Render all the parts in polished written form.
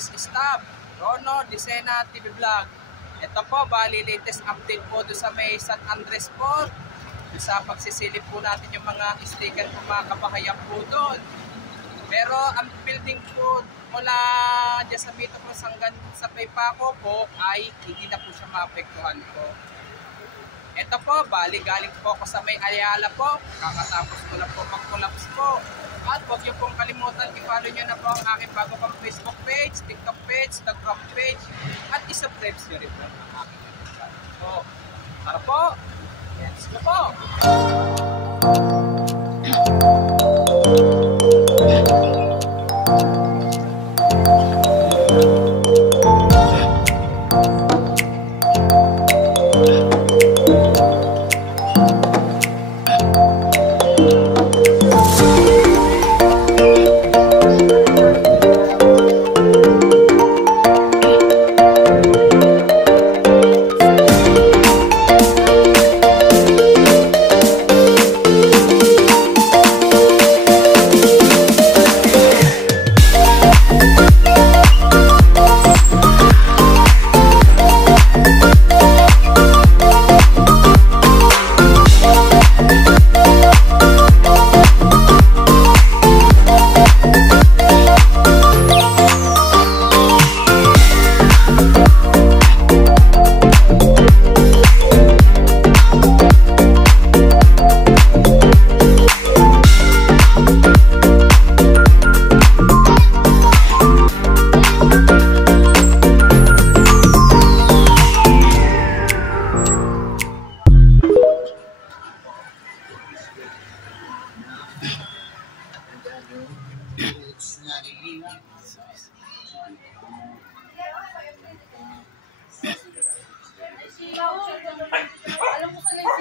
is Stab, Rono, Disena, TV Vlog. Ito po, bali latest update po doon sa may San Andres po. Doon sa pagsisilip po natin yung mga sticker po mga kabahayan po doon. Pero ang building po mula dyan sa Bito po hanggang sa Paypaco po ay hindi na po siya maapektuhan po. Ito po, bali galing po ako sa may Ayala po. Kakatapos ko lang po mag-collapse po. At huwag niyo pong kalimutan, i-follow nyo na po ang aking bago pang Facebook page, TikTok page, Instagram page, at isubscribe nyo rin po ang aking channel po. Tara po! Let's go po!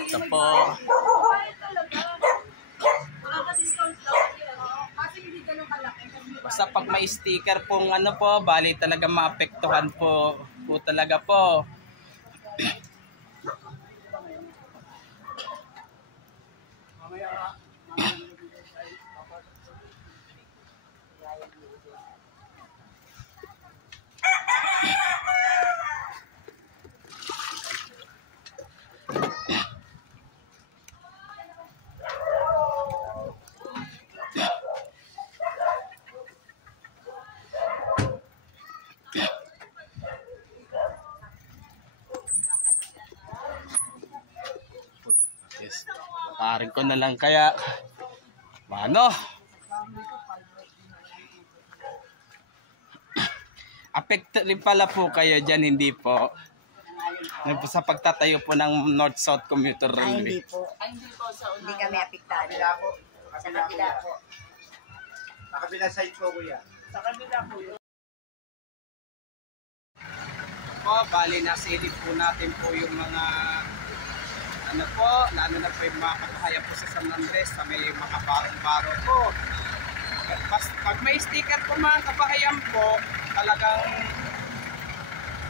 Ito po. Basta pag may sticker pong ano po, bali talaga maapektuhan po talaga po. Parin ko na lang kaya ano apekto rin pala po kayo dyan, hindi po sa pagtatayo po ng North-South Commuter Railway? Hindi po. Hindi po sa hindi kami apektado. Sa kabila po. Sa kabila side po kuya. Sa kabila po yun. Po, bali nasilip po natin po yung mga ano po, lalo na po yung mga kabahayan po sa San Andres, sa may mga barong-baro po. Pag may sticker po mga kabahayan po, talagang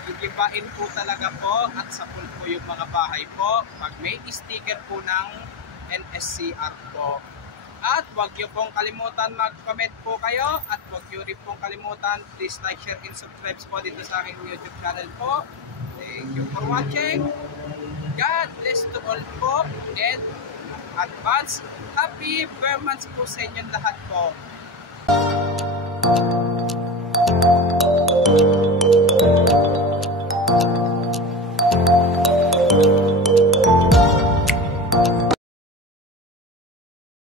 igibain po talaga po at sapul po yung mga bahay po. Pag may sticker po ng NSCR po. At huwag niyo pong kalimutan mag-comment po kayo at huwag niyo rin pong kalimutan, please like, share, and subscribe po dito sa aking YouTube channel po. Thank you for watching. God bless to all po and advance happy Burmans po sa inyong lahat po.